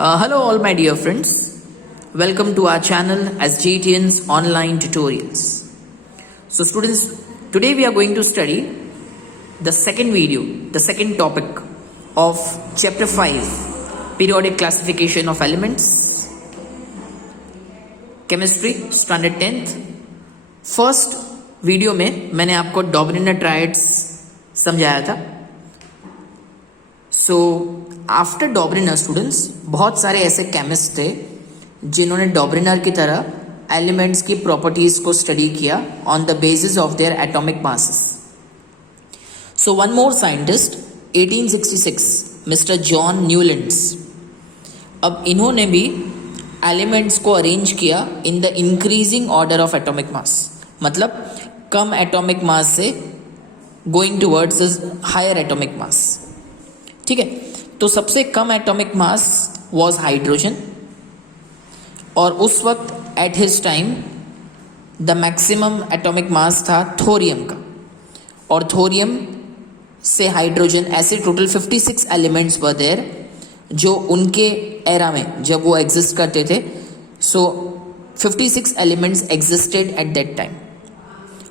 Hello all my dear friends, welcome to our channel as JTN's online tutorials. So students, today we are going to study the second topic of chapter 5, periodic classification of elements, chemistry standard 10th. First video में मैंने आपको डॉबरिनर triads समझाया था. So after डॉबरिनर students, बहुत सारे ऐसे chemist थे जिन्होंने डॉबरिनर की तरह एलिमेंट्स की प्रॉपर्टीज को स्टडी किया on the basis of their atomic masses. So one more scientist 1866 mister John Newlands, अब इन्होंने भी एलिमेंट्स को अरेंज किया in the increasing order of atomic mass, मतलब कम एटॉमिक मास से going towards higher atomic mass. ठीक है, तो सबसे कम एटॉमिक मास वाज हाइड्रोजन, और उस वक्त at his time the maximum atomic mass था थोरियम का, और थोरियम से हाइड्रोजन, ऐसे टोटल 56 एलिमेंट्स वर देयर जो उनके एरा में जब वो एग्जिस्ट करते थे. सो 56 elements existed at that time.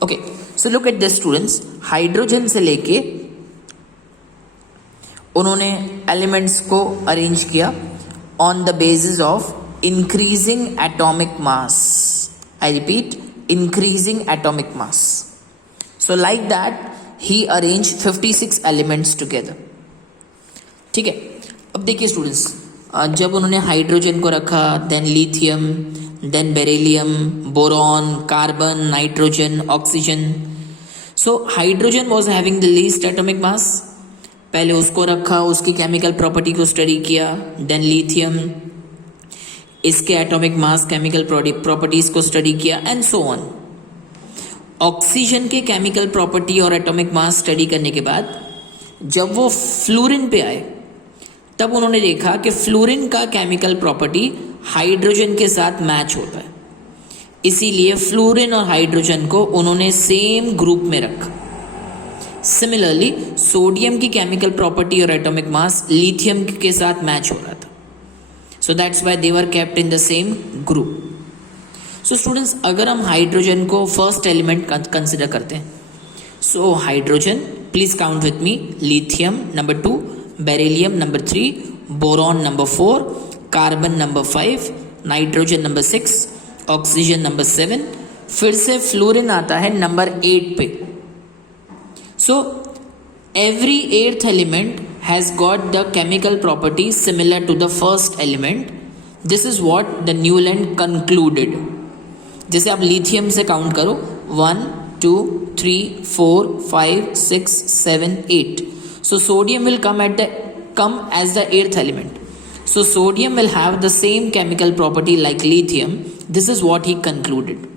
Okay, so look at this students, hydrogen से लेके उन्होंने एलिमेंट्स को अरेंज किया on the basis of increasing atomic mass. I repeat, increasing atomic mass. So like that he arrange 56 elements together. ठीक है, अब देखिए students, जब उन्होंने हाइड्रोजन को रखा, then lithium, then beryllium, boron, carbon, nitrogen, oxygen. So hydrogen was having the least atomic mass. पहले उसको रखा, उसकी केमिकल प्रॉपर्टी को स्टडी किया. देन लिथियम, इसके एटॉमिक मास, केमिकल प्रॉपर्टीज को स्टडी किया, एंड सो ऑन. ऑक्सीजन के केमिकल प्रॉपर्टी और एटॉमिक मास स्टडी करने के बाद जब वो फ्लोरीन पे आए, तब उन्होंने देखा कि फ्लोरीन का केमिकल प्रॉपर्टी हाइड्रोजन के साथ मैच होता है. इसीलिए फ्लोरीन और हाइड्रोजन को उन्होंने सेम ग्रुप में रखा. सिमिलरली सोडियम की केमिकल प्रॉपर्टी और एटॉमिक मास लिथियम के साथ मैच हो रहा था. So that's why they were kept in the same group. So students, अगर हम हाइड्रोजन को फर्स्ट एलिमेंट कंसिडर करते हैं, so hydrogen, please count with me, lithium number 2, beryllium number 3, boron number 4, carbon number 5, nitrogen number 6, oxygen number 7, फिर से fluorine आता है number 8 पे. So every 8th element has got the chemical property similar to the first element. This is what the Newland concluded. जैसे आप lithium से count करो, 1 2 3 4 5 6 7 8. So sodium will come as the 8th element. So sodium will have the same chemical property like lithium. This is what he concluded,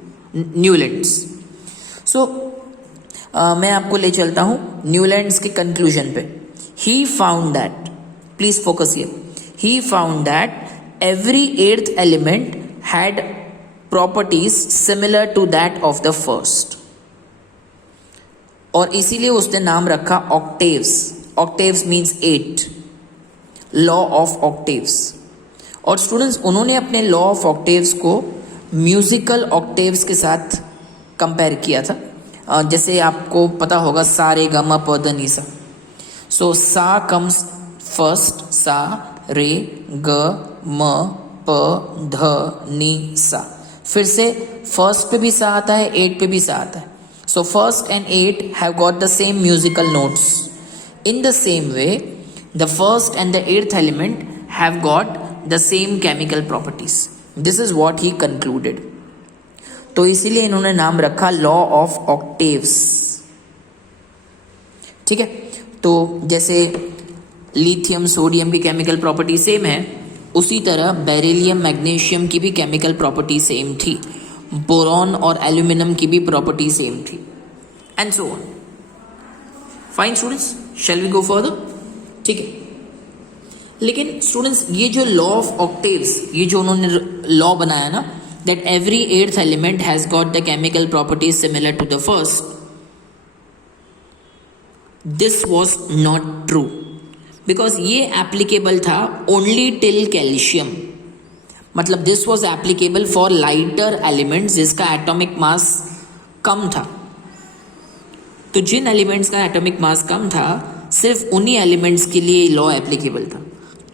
Newlands. So मैं आपको ले चलता हूँ Newlands के कंक्लूजन पे. He found that, please focus here, he found that every 8th element had properties similar to that of the first. और इसीलिए उसने नाम रखा octaves. Octaves means 8, law of octaves. और स्टूडेंट्स, उन्होंने अपने लॉ ऑफ ऑक्टेव्स को म्यूजिकल ऑक्टेव्स के साथ कंपेयर किया था. जैसे आपको पता होगा सा रे ग म प ध नि सा. सो सा कम्स फर्स्ट, सा रे ग म प ध नि सा. फिर से फर्स्ट पे भी सा आता है, 8 पे भी सा आता है. So first and 8 have got the same musical notes. In the same way, the first and the 8th element have got the same chemical properties. This is what he concluded. तो इसीलिए इन्होंने नाम रखा लॉ ऑफ ऑक्टेव्स. ठीक है, तो जैसे lithium, sodium की केमिकल प्रॉपर्टी सेम है, उसी तरह बेरिलियम, मैग्नीशियम की भी केमिकल प्रॉपर्टी सेम थी. बोरॉन और एल्यूमिनियम की भी प्रॉपर्टी सेम थी, and so on. Fine students, shall we go further. ठीक है, लेकिन स्टूडेंट्स, ये जो लॉ ऑफ ऑक्टेव्स, ये जो उन्होंने लॉ बनाया ना, that every 8th element has got the chemical properties similar to the first, this was not true. Because ये एप्लीकेबल था ओनली टिल कैल्शियम, मतलब this was applicable for lighter elements जिसका atomic mass कम था। तो जिन elements का atomic mass कम था सिर्फ उन्हीं एलिमेंट्स के लिए लॉ एप्लीकेबल था।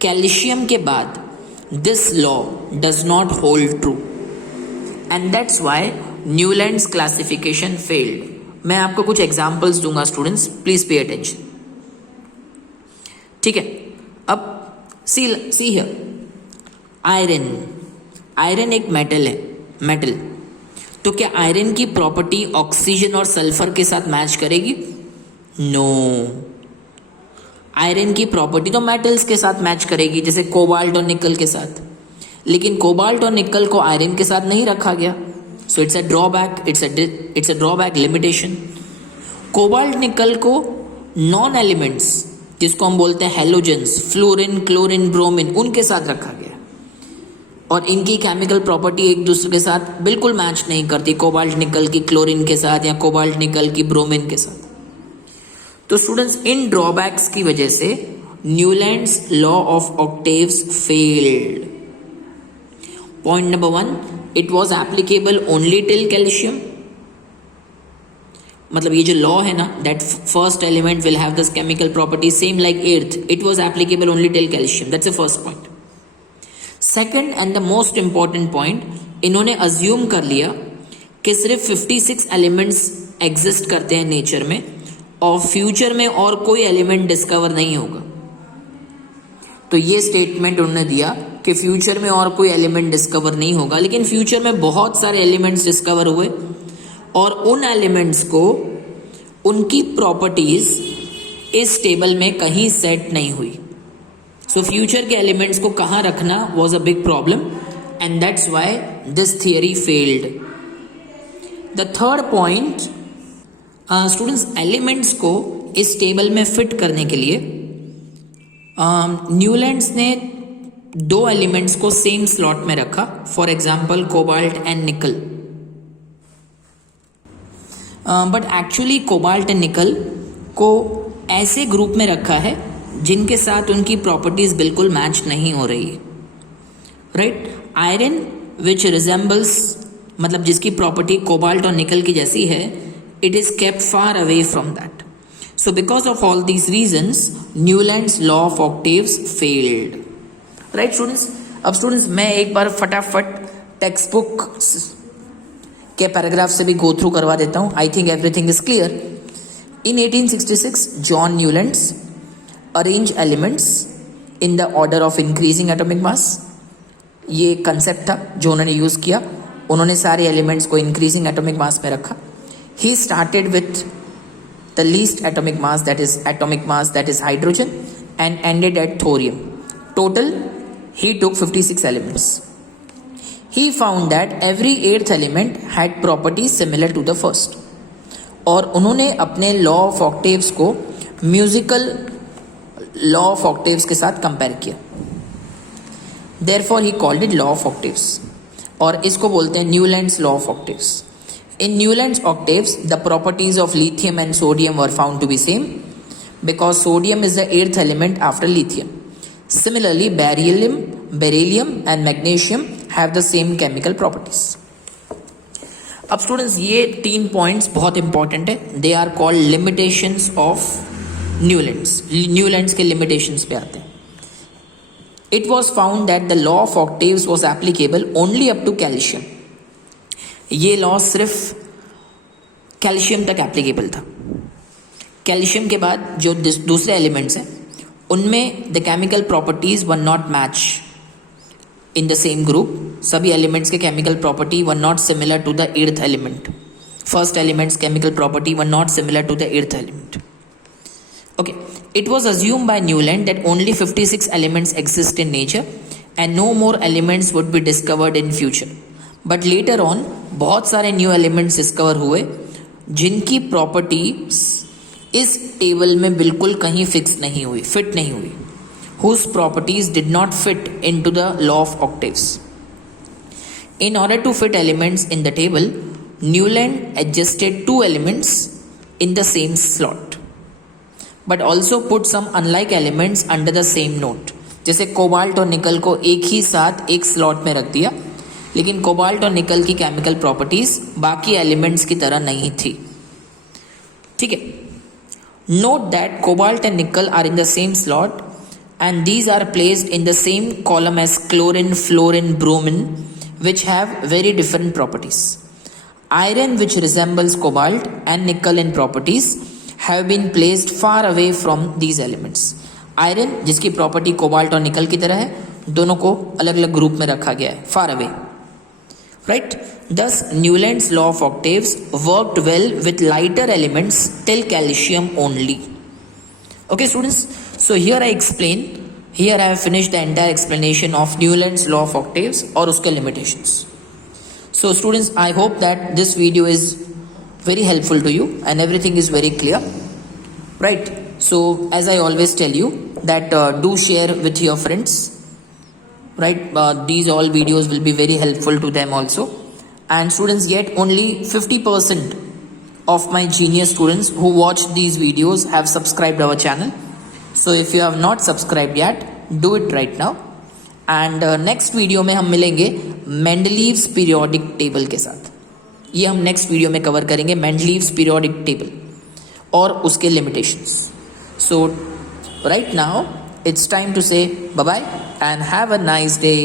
कैल्शियम के बाद this law does not hold true and that's why Newlands classification failed. मैं आपको कुछ एग्जांपल्स दूंगा स्टूडेंट्स, प्लीज पे अटेंशन। ठीक है, अब सी हियर, आयरन एक मेटल है, मेटल। तो क्या आयरन की प्रॉपर्टी ऑक्सीजन और सल्फर के साथ मैच करेगी? नो। आयरन की प्रॉपर्टी तो मेटल्स के साथ मैच करेगी, जैसे कोबाल्ट और निकल के साथ, लेकिन कोबाल्ट और निकल को आयरन के साथ नहीं रखा गया। So it's a drawback, it's a drawback limitation. Cobalt nickel को नॉन एलिमेंट्स जिसको हम बोलते हैं हैलोजेंस, फ्लोरीन, क्लोरीन, ब्रोमीन, उनके साथ रखा गया और इनकी केमिकल प्रॉपर्टी एक दूसरे के साथ बिल्कुल मैच नहीं करती, कोबाल्ट निकल की क्लोरीन के साथ या कोबाल्ट निकल की ब्रोमीन के साथ। तो स्टूडेंट्स इन ड्रॉबैक्स की वजह से Newlands law of octaves failed. Point number 1, it was applicable only till calcium, मतलब ये जो लॉ है ना, that first element will have this chemical property same like earth, it was applicable only till calcium, that's the first point. Second and the most important point, इन्होंने assume कर लिया कि सिर्फ 56 एलिमेंट्स एग्जिस्ट करते हैं nature में और future में और कोई एलिमेंट डिस्कवर नहीं होगा। तो ये स्टेटमेंट उन्होंने दिया कि फ्यूचर में और कोई एलिमेंट डिस्कवर नहीं होगा, लेकिन फ्यूचर में बहुत सारे एलिमेंट्स डिस्कवर हुए और उन एलिमेंट्स को उनकी प्रॉपर्टीज इस टेबल में कहीं सेट नहीं हुई। सो फ्यूचर के एलिमेंट्स को कहाँ रखना was a big problem and that's why this theory failed. The third point, students elements को इस टेबल में फिट करने के लिए न्यूलैंड्स ने 2 एलिमेंट्स को सेम स्लॉट में रखा, फॉर एग्जाम्पल कोबाल्ट एंड निकल। बट एक्चुअली कोबाल्ट एंड निकल को ऐसे ग्रुप में रखा है जिनके साथ उनकी प्रॉपर्टीज बिल्कुल मैच नहीं हो रही है, राइट। आयरन विच रिजेंबल्स, मतलब जिसकी प्रॉपर्टी कोबाल्ट और निकल की जैसी है, it is kept far away from that. So because of all these reasons Newlands law of octaves failed, right students. अब स्टूडेंट्स मैं एक बार फटाफट टेक्स्ट बुक के पैराग्राफ से भी गो थ्रू करवा देता हूँ। I think everything is clear. In 1866 John Newlands arrange elements in the order of increasing atomic mass. ये कंसेप्ट था जो उन्होंने यूज किया। उन्होंने सारे एलिमेंट्स को इंक्रीजिंग एटॉमिक मास में रखा। He started with the least atomic mass that is hydrogen and ended at thorium. Total he took 56 elements. He found that every 8th element had properties similar to the first. और उन्होंने अपने law of octaves को musical law of octaves के साथ compare किया। Therefore he called it law of octaves और इसको बोलते हैं Newlands law of octaves. In Newland's octaves, the properties of lithium and sodium were found to be same because sodium is the 8th element after lithium. Similarly, beryllium and magnesium have the same chemical properties. अब students ये 3 points बहुत important है। They are called limitations of Newlands. Newlands के limitations पे आते हैं। It was found that the law of octaves was applicable only up to calcium. ये law सिर्फ कैल्शियम तक एप्लीकेबल था। कैल्शियम के बाद जो दूसरे एलिमेंट्स हैं उनमें the chemical properties were not match in the same group. सभी एलिमेंट्स के chemical property were not similar to the 8th element. First elements chemical property were not similar to the 8th element. Okay, it was assumed by Newland that only 56 elements exist in nature and no more elements would be discovered in future. But later on, बहुत सारे new elements discover हुए जिनकी properties इस table में बिल्कुल कहीं fix नहीं हुई, फिट नहीं हुई, whose properties did not fit into the law of octaves. In order to fit elements in the table, Newland adjusted 2 elements in the same slot. But also put some unlike elements under the same note. जैसे cobalt और nickel को एक ही साथ एक slot में रख दिया, लेकिन कोबाल्ट और निकल की केमिकल प्रॉपर्टीज बाकी एलिमेंट्स की तरह नहीं थी। ठीक है, note that cobalt and nickel are in the same slot and these are placed in the same column as chlorine, fluorine, bromine, which have very different properties. Iron, which resembles cobalt and nickel in properties, have been placed far away from these elements. Iron, जिसकी property cobalt और निकल की तरह है, दोनों को अलग अलग ग्रुप में रखा गया है, far away. Right? Thus, Newland's law of octaves worked well with lighter elements till calcium only. Okay, students, so here I have finished the entire explanation of Newland's law of octaves और उसके limitations. So students, I hope that this video is very helpful to you and everything is very clear, right? So as I always tell you that do share with your friends, right? These all videos will be very helpful to them also. And students, yet only 50% of my genius students who watch these videos have subscribed our channel. So if you have not subscribed yet, do it right now. And next video में हम मिलेंगे Mendeleev's periodic table के साथ। ये हम next video में cover करेंगे Mendeleev's periodic table और उसके limitations. So right now it's time to say bye bye and have a nice day.